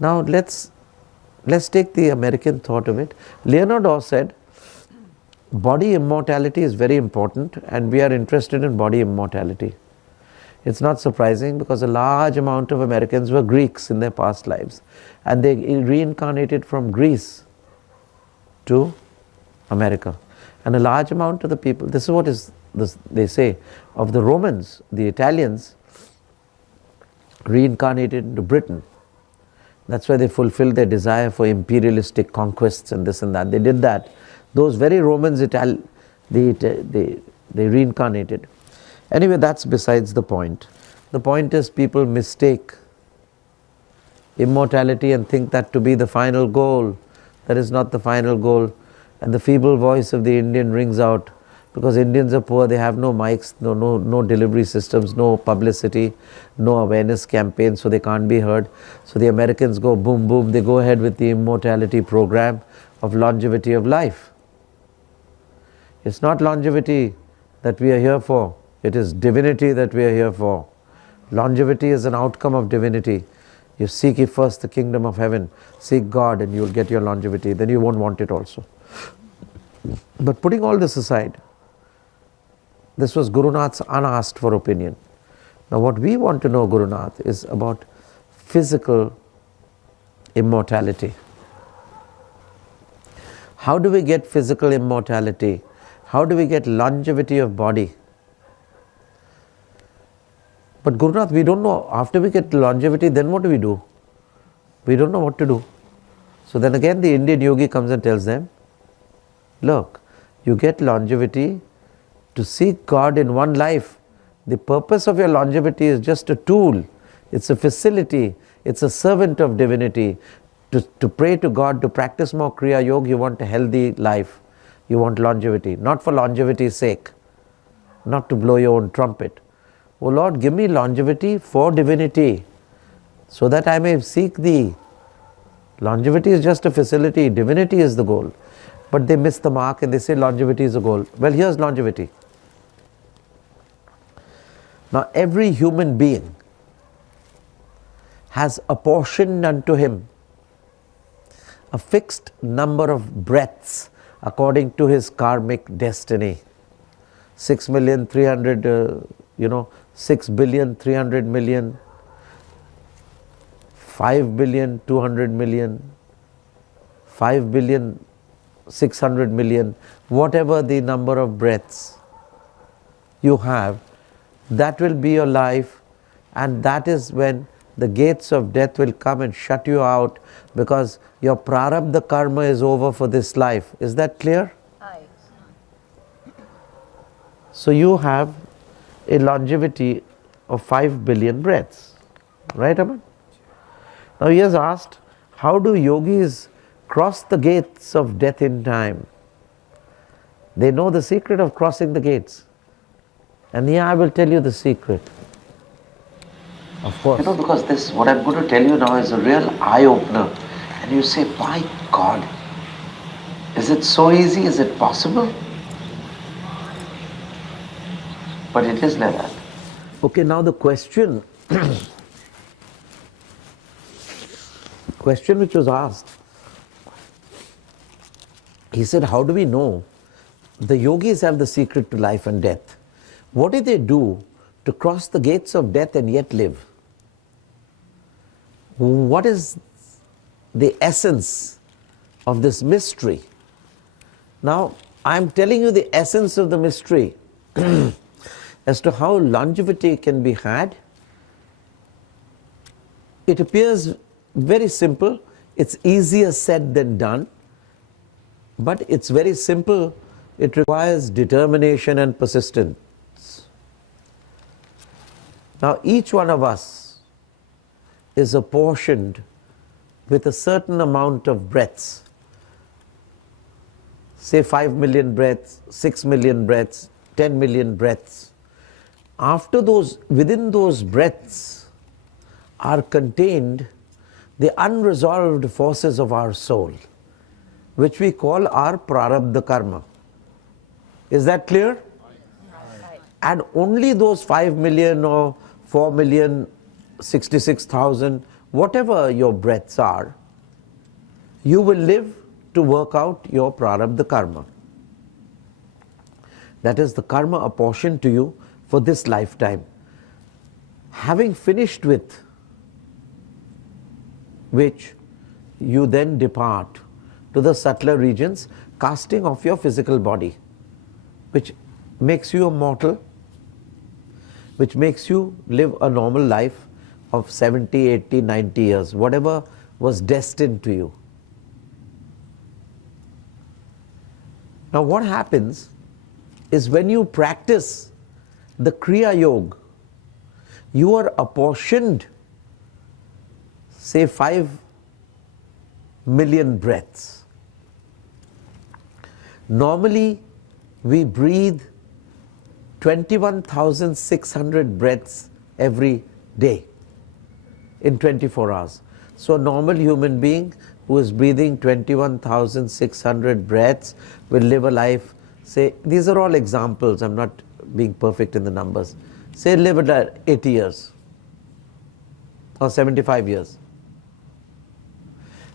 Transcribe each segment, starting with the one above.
Now let's take the American thought of it. Leonardo said, body immortality is very important and we are interested in body immortality. It's not surprising because a large amount of Americans were Greeks in their past lives and they reincarnated from Greece to America. And a large amount of the people, this is what they say, of the Romans, the Italians, reincarnated into Britain. That's why they fulfilled their desire for imperialistic conquests and this and that. They did that. Those very Romans, they reincarnated. Anyway, that's besides the point. The point is people mistake immortality and think that to be the final goal. That is not the final goal. And the feeble voice of the Indian rings out because Indians are poor, they have no mics, no delivery systems, no publicity, no awareness campaigns, so they can't be heard. So the Americans go boom, boom, they go ahead with the immortality program of longevity of life. It's not longevity that we are here for, it is divinity that we are here for. Longevity is an outcome of divinity. You seek ye first the kingdom of heaven, seek God and you will get your longevity, then you won't want it also. But putting all this aside, this was Gurunath's unasked for opinion. Now what we want to know, Gurunath, is about physical immortality. How do we get physical immortality? How do we get longevity of body? But Gurunath, we don't know. After we get longevity, then what do? We don't know what to do. So then again the Indian yogi comes and tells them, look, you get longevity to seek God in one life. The purpose of your longevity is just a tool. It's a facility. It's a servant of divinity. To pray to God, to practice more Kriya Yoga, you want a healthy life. You want longevity. Not for longevity's sake. Not to blow your own trumpet. Oh Lord, give me longevity for divinity, so that I may seek Thee. Longevity is just a facility. Divinity is the goal. But they miss the mark and they say longevity is a goal. Well, here's longevity. Now every human being has apportioned unto him a fixed number of breaths according to his karmic destiny. 6,300,000, 6,300,000,000, 5,200,000,000, 5,600,000,000, whatever the number of breaths you have, that will be your life, and that is when the gates of death will come and shut you out because your prarabdha karma is over for this life. Is that clear? Aye. So you have a longevity of 5 billion breaths. Right, Aman? Now he has asked, how do yogis cross the gates of death in time? They know the secret of crossing the gates. And here I will tell you the secret. Of course. Because this, what I'm going to tell you now is a real eye-opener. And you say, my God, is it so easy? Is it possible? But it is like that. Okay, now the question, question which was asked, he said, how do we know? The yogis have the secret to life and death. What do they do to cross the gates of death and yet live? What is the essence of this mystery? Now, I am telling you the essence of the mystery as to how longevity can be had. It appears very simple. It's easier said than done. But it's very simple. It requires determination and persistence. Now, each one of us is apportioned with a certain amount of breaths. Say 5 million breaths, 6 million breaths, 10 million breaths. After those, within those breaths are contained the unresolved forces of our soul, which we call our prarabdha karma. Is that clear? Right. And only those 5 million or 4,066,000 whatever your breaths are, you will live to work out your prarabdha karma. That is the karma apportioned to you for this lifetime. Having finished with which, you then depart to the subtler regions, casting off your physical body, which makes you a mortal, which makes you live a normal life of 70, 80, 90 years, whatever was destined to you. Now what happens is when you practice the Kriya Yoga, you are apportioned, say 5 million breaths. Normally we breathe 21,600 breaths every day in 24 hours. So a normal human being who is breathing 21,600 breaths will live a life, say, these are all examples, I'm not being perfect in the numbers, say live at 80 years or 75 years.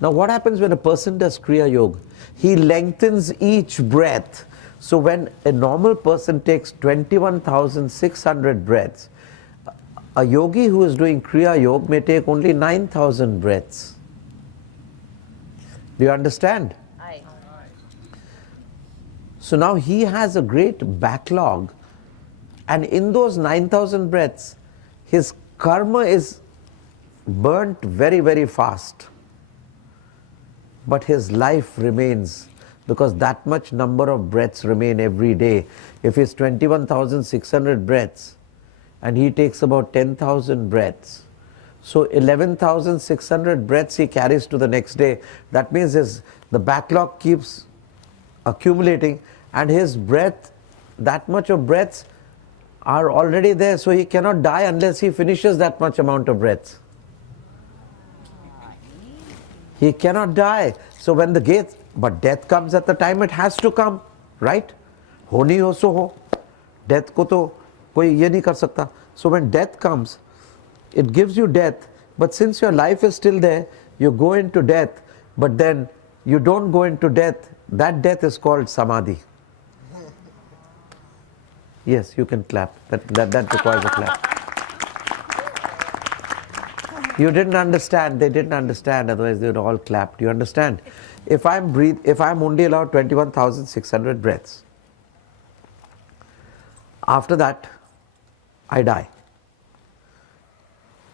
Now what happens when a person does Kriya Yoga? He lengthens each breath. So when a normal person takes 21,600 breaths, a yogi who is doing Kriya Yoga may take only 9,000 breaths. Do you understand? Aye. So now he has a great backlog, and in those 9,000 breaths, his karma is burnt very, very fast. But his life remains, because that much number of breaths remain every day. If it's 21,600 breaths and he takes about 10,000 breaths, so 11,600 breaths he carries to the next day. That means the backlog keeps accumulating, and his breath, that much of breaths are already there, so he cannot die unless he finishes that much amount of breaths. He cannot die. So when the gate, but death comes at the time it has to come, right? Honi ho so ho. Death ko to koi ye nahi kar sakta. So when death comes, it gives you death, but since your life is still there, you go into death, but then you don't go into death. That death is called samadhi. Yes, you can clap. That requires a clap. You didn't understand, they didn't understand, otherwise they would all clap. Do you understand? If I'm only allowed 21,600 breaths, after that, I die.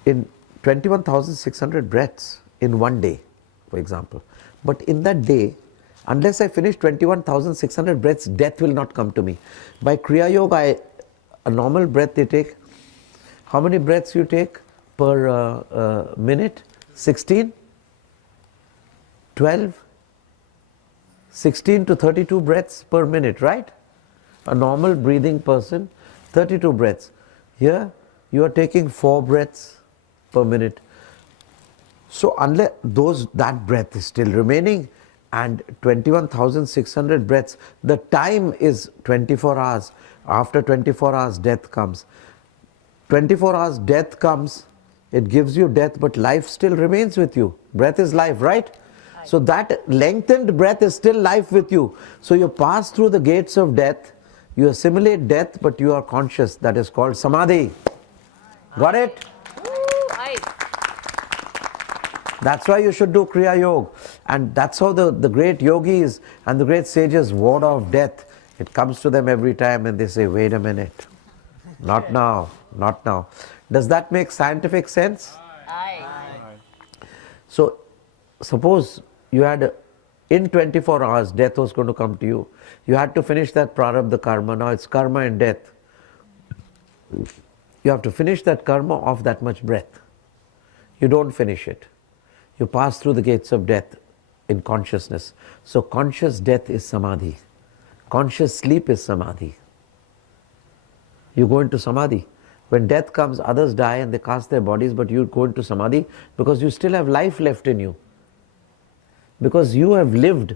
In 21,600 breaths in one day, for example. But in that day, unless I finish 21,600 breaths, death will not come to me. By Kriya Yoga, a normal breath they take, how many breaths you take per minute? 16? 12? 16 to 32 breaths per minute, right? A normal breathing person, 32 breaths. Here, you are taking 4 breaths per minute. So unless that breath is still remaining, and 21,600 breaths, the time is 24 hours. After 24 hours, death comes. 24 hours, death comes, it gives you death, but life still remains with you. Breath is life, right? So that lengthened breath is still life with you. So you pass through the gates of death, you assimilate death, but you are conscious. That is called samadhi. Got it? That's why you should do Kriya Yoga. And that's how the great yogis and the great sages ward off death. It comes to them every time and they say, wait a minute. Not now, not now. Does that make scientific sense? Aye. So, suppose you had, in 24 hours, death was going to come to you. You had to finish that prarabdha karma. Now it's karma and death. You have to finish that karma of that much breath. You don't finish it. You pass through the gates of death in consciousness. So conscious death is samadhi. Conscious sleep is samadhi. You go into samadhi. When death comes, others die and they cast their bodies, but you go into samadhi because you still have life left in you. Because you have lived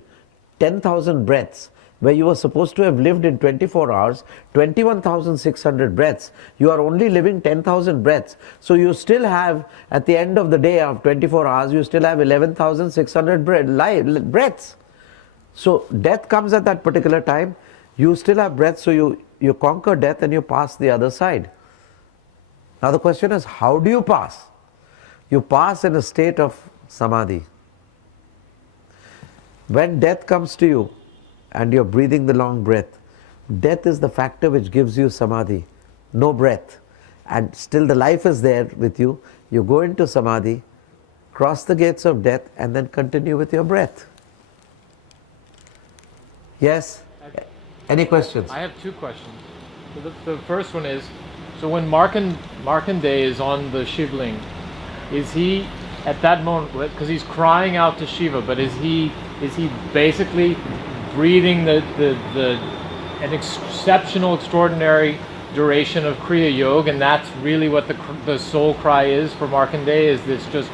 10,000 breaths, where you were supposed to have lived in 24 hours, 21,600 breaths. You are only living 10,000 breaths. So you still have, at the end of the day of 24 hours, you still have 11,600 breaths. So death comes at that particular time. You still have breath, so you conquer death and you pass the other side. Now the question is, how do you pass? You pass in a state of samadhi. When death comes to you and you're breathing the long breath, death is the factor which gives you samadhi. No breath. And still the life is there with you. You go into samadhi, cross the gates of death, and then continue with your breath. Yes? Any questions? I have two questions. The first one is, so when Markandeya is on the Shivling, is he at that moment, because he's crying out to Shiva, but is he basically breathing an exceptional, extraordinary duration of Kriya Yoga, and that's really what the soul cry is for Markandeya? Is this just...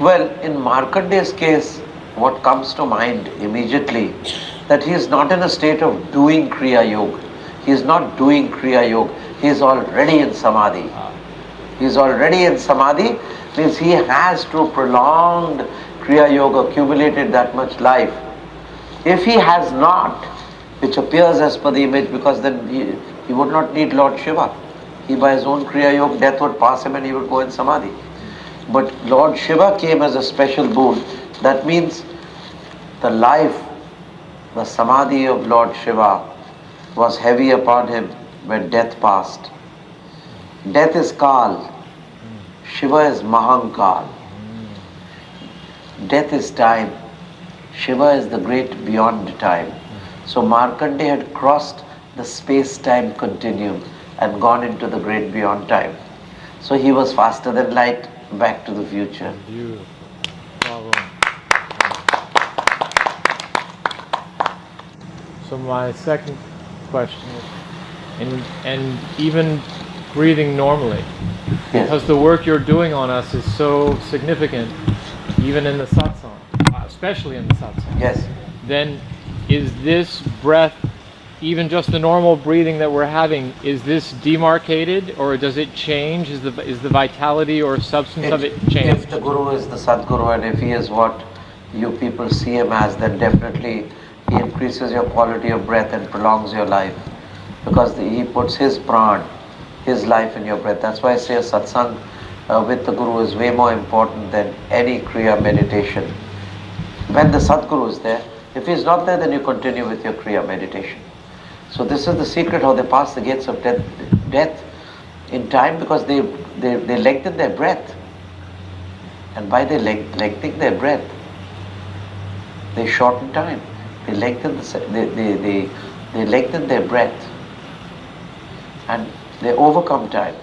Well, in Markandeya's case, what comes to mind immediately, that he is not in a state of doing Kriya Yoga. He is not doing Kriya Yoga. He is already in Samadhi. He is already in Samadhi, means he has through prolonged Kriya Yoga accumulated that much life. If he has not, which appears as per the image, because then he would not need Lord Shiva. He by his own Kriya Yoga, death would pass him and he would go in Samadhi. But Lord Shiva came as a special boon. That means the life, the Samadhi of Lord Shiva was heavy upon him when death passed. Death is Kal. Shiva is Mahankal. Death is time. Shiva is the great beyond time. So Markandeya had crossed the space-time continuum and gone into the great beyond time. So he was faster than light, back to the future. Beautiful. Bravo. So my second question is, and even breathing normally, because the work you're doing on us is so significant, even in the satsang, especially in the satsang. Yes. Then is this breath, even just the normal breathing that we're having, is this demarcated, or does it change? Is the vitality or substance of it changed? If the Guru is the Satguru and if he is what you people see him as, then definitely he increases your quality of breath and prolongs your life, because he puts his pran, his life in your breath. That's why I say a satsang with the Guru is way more important than any Kriya meditation. When the Satguru is there, if he is not there, then you continue with your Kriya meditation. So this is the secret how they pass the gates of death in time, because they lengthen their breath. And by they lengthening their breath, they shorten time. They lengthen they lengthen their breath, and they overcome time.